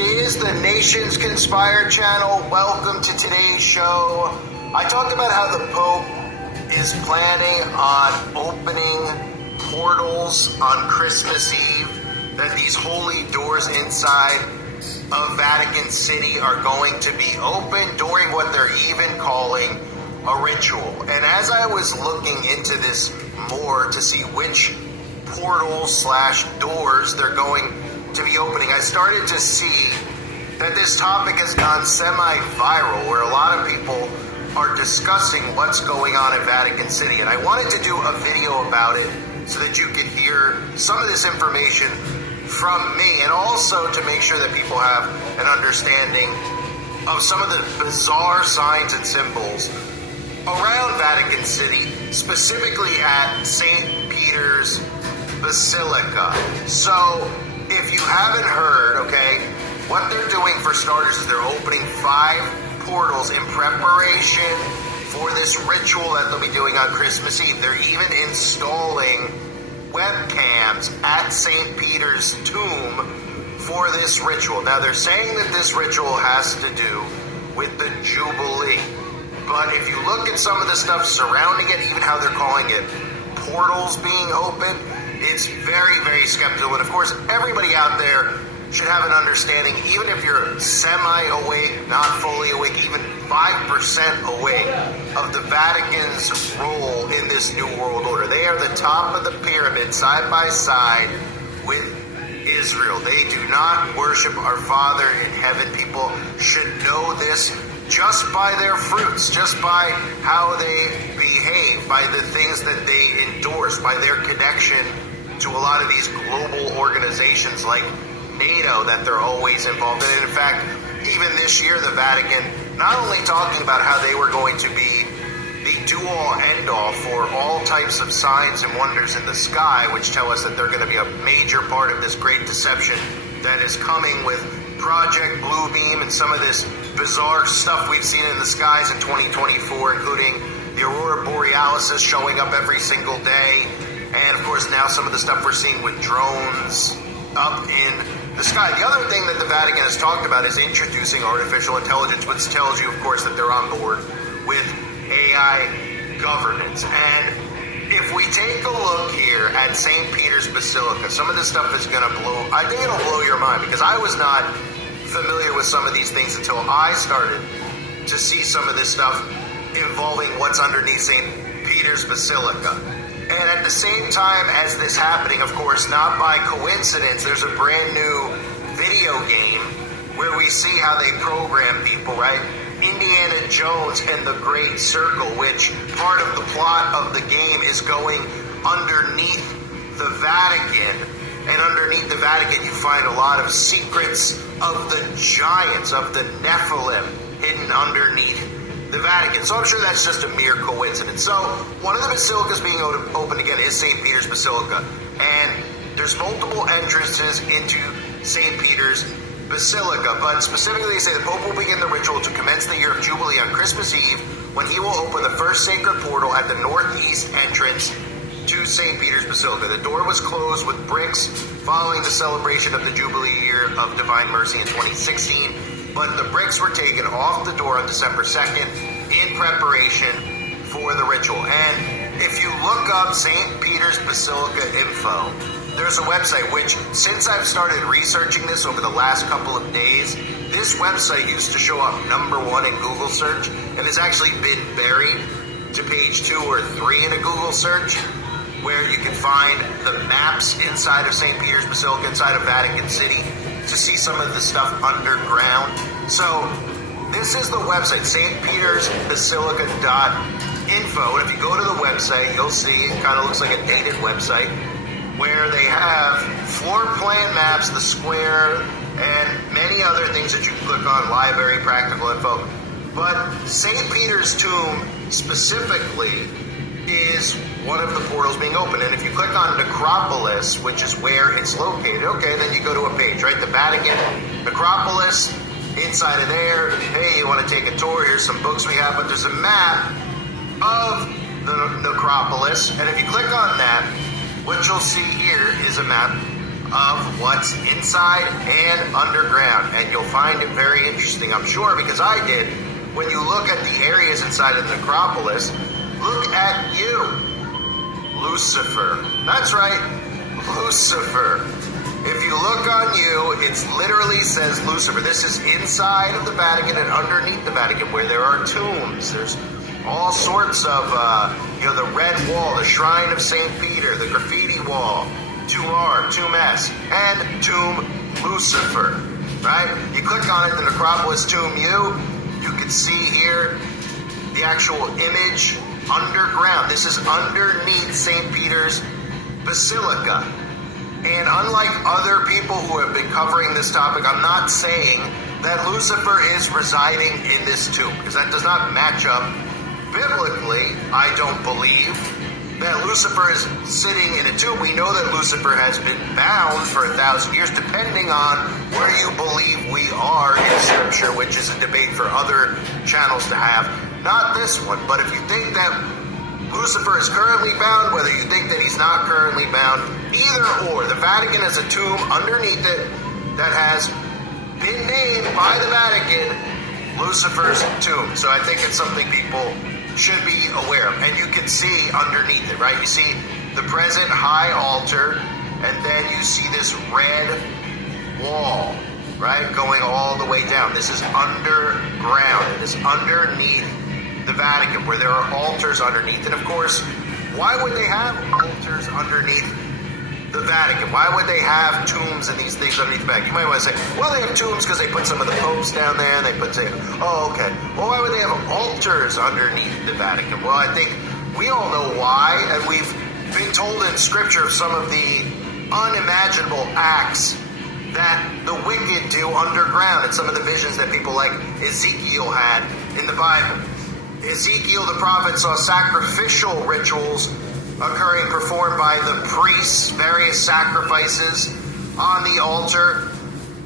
is the Nations Conspire channel. Welcome to today's show. I talked about how the Pope is planning on opening portals on Christmas Eve, that these holy doors inside of Vatican City are going to be open during what they're even calling a ritual. And as I was looking into this more to see which portals / doors they're going to be opening, I started to see that this topic has gone semi-viral, where a lot of people are discussing what's going on in Vatican City. And I wanted to do a video about it so that you could hear some of this information from me, and also to make sure that people have an understanding of some of the bizarre signs and symbols around Vatican City, specifically at St. Peter's Basilica. So, if you haven't heard, okay, what they're doing for starters is they're opening 5 portals in preparation for this ritual that they'll be doing on Christmas Eve. They're even installing webcams at St. Peter's tomb for this ritual. Now, they're saying that this ritual has to do with the Jubilee. But if you look at some of the stuff surrounding it, even how they're calling it portals being open, it's very, very skeptical. And of course, everybody out there should have an understanding, even if you're semi-awake, not fully awake, even 5% awake, of the Vatican's role in this New World Order. They are the top of the pyramid, side by side with Israel. They do not worship our Father in heaven. People should know this just by their fruits, just by how they behave, by the things that they endorse, by their connection to a lot of these global organizations like NATO that they're always involved in. And in fact, even this year, the Vatican not only talking about how they were going to be the do-all, end-all for all types of signs and wonders in the sky, which tell us that they're going to be a major part of this great deception that is coming with Project Bluebeam and some of this bizarre stuff we've seen in the skies in 2024, including the Aurora Borealis showing up every single day. And of course, now some of the stuff we're seeing with drones up in the sky. The other thing that the Vatican has talked about is introducing artificial intelligence, which tells you, of course, that they're on board with AI governance. And if we take a look here at St. Peter's Basilica, some of this stuff is going to I think it'll blow your mind, because I was not familiar with some of these things until I started to see some of this stuff involving what's underneath St. Peter's Basilica. And at the same time as this happening, of course, not by coincidence, there's a brand new video game where we see how they program people, right? Indiana Jones and the Great Circle, which part of the plot of the game is going underneath the Vatican. And underneath the Vatican, you find a lot of secrets of the giants, of the Nephilim, hidden underneath the Vatican. So I'm sure that's just a mere coincidence. So one of the basilicas being opened again is St. Peter's Basilica. And there's multiple entrances into St. Peter's Basilica. But specifically, they say the Pope will begin the ritual to commence the year of Jubilee on Christmas Eve, when he will open the first sacred portal at the northeast entrance to St. Peter's Basilica. The door was closed with bricks following the celebration of the Jubilee year of Divine Mercy in 2016. But the bricks were taken off the door on December 2nd in preparation for the ritual. And if you look up St. Peter's Basilica info, there's a website which, since I've started researching this over the last couple of days, this website used to show up #1 in Google search and has actually been buried to page 2 or 3 in a Google search, where you can find the maps inside of St. Peter's Basilica, inside of Vatican City, to see some of the stuff underground. So this is the website, stpetersbasilica.info. And if you go to the website, you'll see it kind of looks like a dated website, where they have floor plan maps, the square, and many other things that you can click on, library, practical info. But St. Peter's tomb specifically is one of the portals being opened. And if you click on Necropolis, which is where it's located, okay, then you go to a page, right? The Vatican, Necropolis, inside of there, hey, you want to take a tour, here's some books we have, but there's a map of the Necropolis, and if you click on that, what you'll see here is a map of what's inside and underground. And you'll find it very interesting, I'm sure, because I did. When you look at the areas inside of the necropolis, look at you, Lucifer. That's right, Lucifer. If you look on you, it literally says Lucifer. This is inside of the Vatican and underneath the Vatican where there are tombs. There's all sorts of, the red wall, the Shrine of St. Peter, the graffiti wall, Tomb R, Tomb S, and Tomb Lucifer, right? You click on it, the necropolis Tomb U, you can see here the actual image underground. This is underneath St. Peter's Basilica. And unlike other people who have been covering this topic, I'm not saying that Lucifer is residing in this tomb, because that does not match up biblically. I don't believe that Lucifer is sitting in a tomb. We know that Lucifer has been bound for 1,000 years, depending on where you believe we are in Scripture, which is a debate for other channels to have. Not this one, but if you think that Lucifer is currently bound, whether you think that he's not currently bound, either or. The Vatican has a tomb underneath it that has been named by the Vatican Lucifer's tomb. So I think it's something people should be aware of. And you can see underneath it, right? You see the present high altar, and then you see this red wall, right? Going all the way down. This is underground. It is underneath the Vatican, where there are altars underneath. And of course, why would they have altars underneath the Vatican? Why would they have tombs and these things underneath the Vatican? You might want to say, well, they have tombs because they put some of the popes down there, and they put, oh, okay. Well, why would they have altars underneath the Vatican? Well, I think we all know why, and we've been told in Scripture of some of the unimaginable acts that the wicked do underground, and some of the visions that people like Ezekiel had in the Bible. Ezekiel the prophet saw sacrificial rituals performed by the priests, various sacrifices on the altar.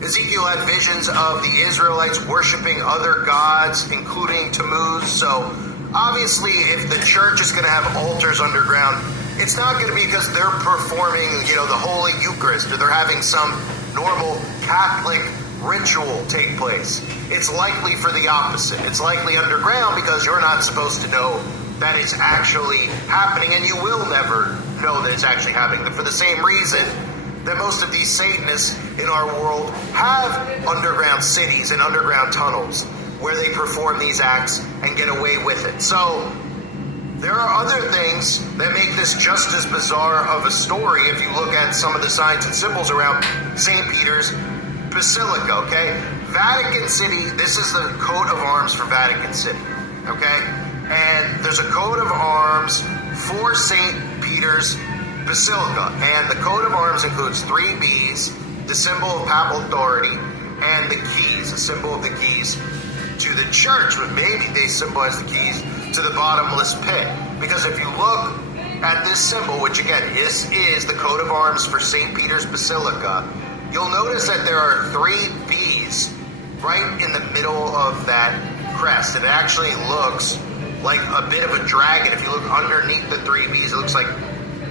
Ezekiel had visions of the Israelites worshiping other gods, including Tammuz. So obviously, if the church is going to have altars underground, it's not going to be because they're performing, the Holy Eucharist, or they're having some normal Catholic ritual take place. It's likely for the opposite. It's likely underground because you're not supposed to know that it's actually happening, and you will never know that it's actually happening. For the same reason that most of these Satanists in our world have underground cities and underground tunnels where they perform these acts and get away with it. So there are other things that make this just as bizarre of a story if you look at some of the signs and symbols around St. Peter's Basilica, okay? Vatican City, this is the coat of arms for Vatican City, okay? And there's a coat of arms for St. Peter's Basilica. And the coat of arms includes 3 B's, the symbol of papal authority, and the keys, a symbol of the keys to the church, but maybe they symbolize the keys to the bottomless pit. Because if you look at this symbol, which again, this is the coat of arms for St. Peter's Basilica, you'll notice that there are 3 B's right in the middle of that crest. And it actually looks like a bit of a dragon. If you look underneath the 3 B's, it looks like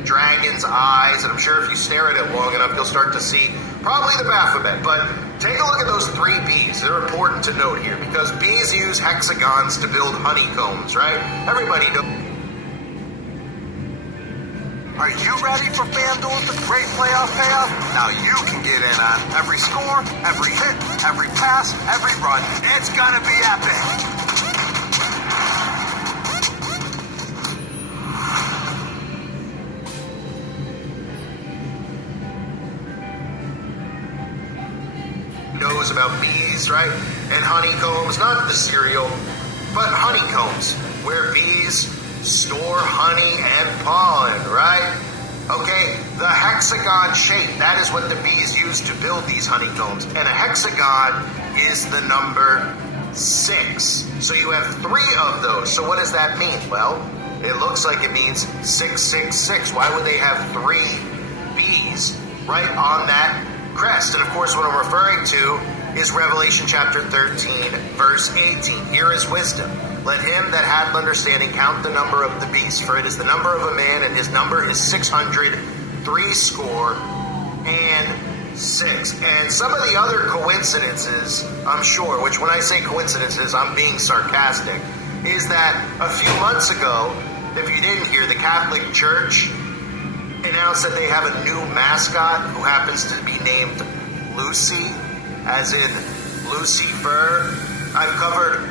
dragon's eyes. And I'm sure if you stare at it long enough, you'll start to see probably the Baphomet. But take a look at those 3 B's. They're important to note here because bees use hexagons to build honeycombs, right? Everybody knows. Are you ready for FanDuel, the great playoff payoff? Now you can get in on every score, every hit, every pass, every run. It's gonna be epic. Knows about bees, right? And honeycombs, not the cereal, but honeycombs, where bees store honey and pollen, right? Okay, the hexagon shape, that is what the bees use to build these honeycombs. And a hexagon is the number 6. So you have 3 of those. So what does that mean? Well, it looks like it means 666. Why would they have 3 bees right on that crest? And of course, what I'm referring to is Revelation chapter 13, verse 18. Here is wisdom. Let him that hath understanding count the number of the beast, for it is the number of a man, and his number is 600 threescore and 6. And some of the other coincidences, I'm sure, which when I say coincidences, I'm being sarcastic, is that a few months ago, if you didn't hear, the Catholic Church announced that they have a new mascot who happens to be named Lucy, as in Lucifer. I've covered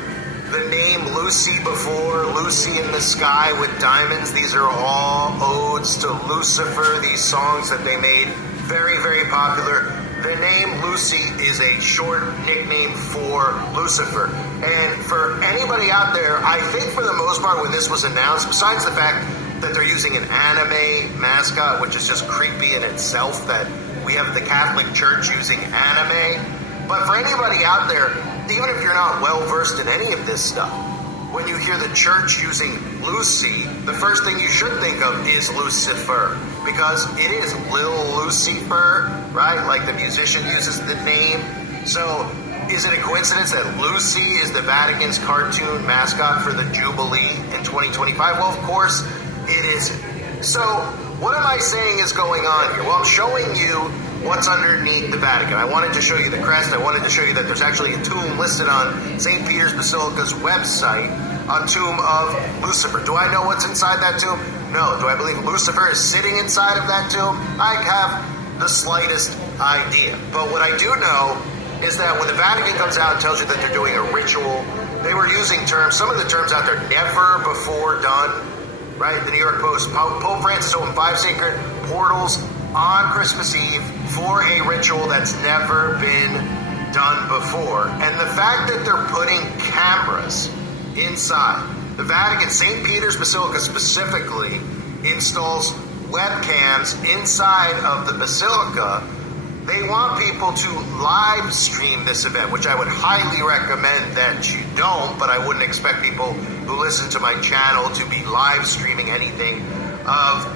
the name Lucy before, Lucy in the Sky with Diamonds. These are all odes to Lucifer, these songs that they made very, very popular. The name Lucy is a short nickname for Lucifer. And for anybody out there, I think for the most part when this was announced, besides the fact that they're using an anime mascot, which is just creepy in itself that we have the Catholic Church using anime, but for anybody out there, even if you're not well versed in any of this stuff, when you hear the church using Lucy, the first thing you should think of is Lucifer, because it is Lil Lucifer, right? Like the musician uses the name. So is it a coincidence that Lucy is the Vatican's cartoon mascot for the Jubilee in 2025? Well, of course it isn't. So what am I saying is going on here? Well, I'm showing you what's underneath the Vatican. I wanted to show you the crest. I wanted to show you that there's actually a tomb listed on St. Peter's Basilica's website, a tomb of Lucifer. Do I know what's inside that tomb? No. Do I believe Lucifer is sitting inside of that tomb? I have the slightest idea. But what I do know is that when the Vatican comes out and tells you that they're doing a ritual, they were using terms, some of the terms out there, never before done, right? The New York Post, Pope Francis opened 5 sacred portals on Christmas Eve for a ritual that's never been done before. And the fact that they're putting cameras inside, the Vatican, St. Peter's Basilica specifically, installs webcams inside of the Basilica. They want people to live stream this event, which I would highly recommend that you don't, but I wouldn't expect people who listen to my channel to be live streaming anything of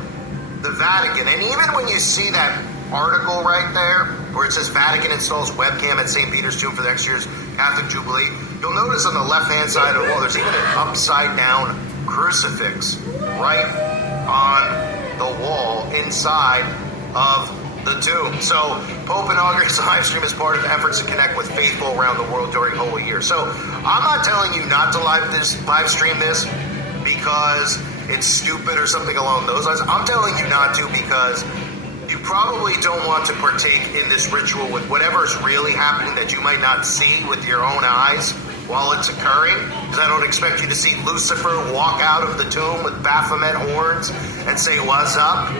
the Vatican. And even when you see that article right there, where it says Vatican installs webcam at St. Peter's tomb for next year's Catholic Jubilee, you'll notice on the left-hand side of the wall, there's even an upside-down crucifix right on the wall inside of the tomb. So Pope inaugurates the live stream as part of efforts to connect with faithful around the world during Holy Year. So I'm not telling you not to live stream this because it's stupid or something along those lines. I'm telling you not to because you probably don't want to partake in this ritual with whatever's really happening that you might not see with your own eyes while it's occurring, because I don't expect you to see Lucifer walk out of the tomb with Baphomet horns and say, "What's up?"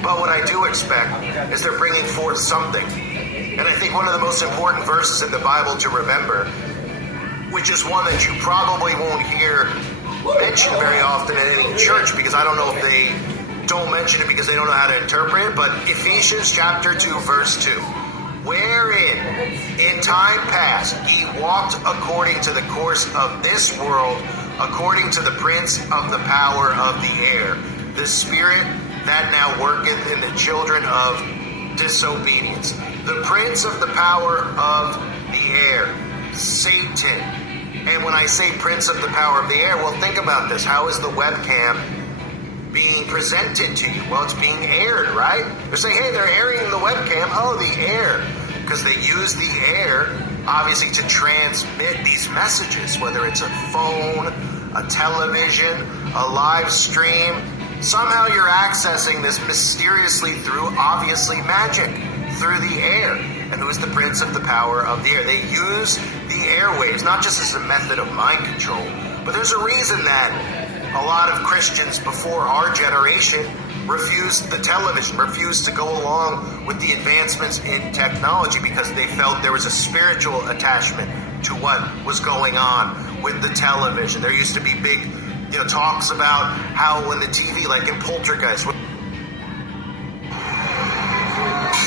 But what I do expect is they're bringing forth something. And I think one of the most important verses in the Bible to remember, which is one that you probably won't hear mentioned very often in any church, because I don't know if they don't mention it because they don't know how to interpret it, but Ephesians chapter 2, verse 2. Wherein in time past ye walked according to the course of this world, according to the prince of the power of the air, the spirit that now worketh in the children of disobedience. The prince of the power of the air, Satan. And when I say prince of the power of the air, well, think about this. How is the webcam being presented to you? Well, it's being aired, right? They're saying, hey, they're airing the webcam. Oh, the air. Because they use the air, obviously, to transmit these messages, whether it's a phone, a television, a live stream. Somehow you're accessing this mysteriously through, obviously, magic, through the air. And who is the prince of the power of the air? They use the airwaves, not just as a method of mind control, but there's a reason that a lot of Christians before our generation refused the television, refused to go along with the advancements in technology, because they felt there was a spiritual attachment to what was going on with the television. There used to be big, talks about how when the TV, like in Poltergeist,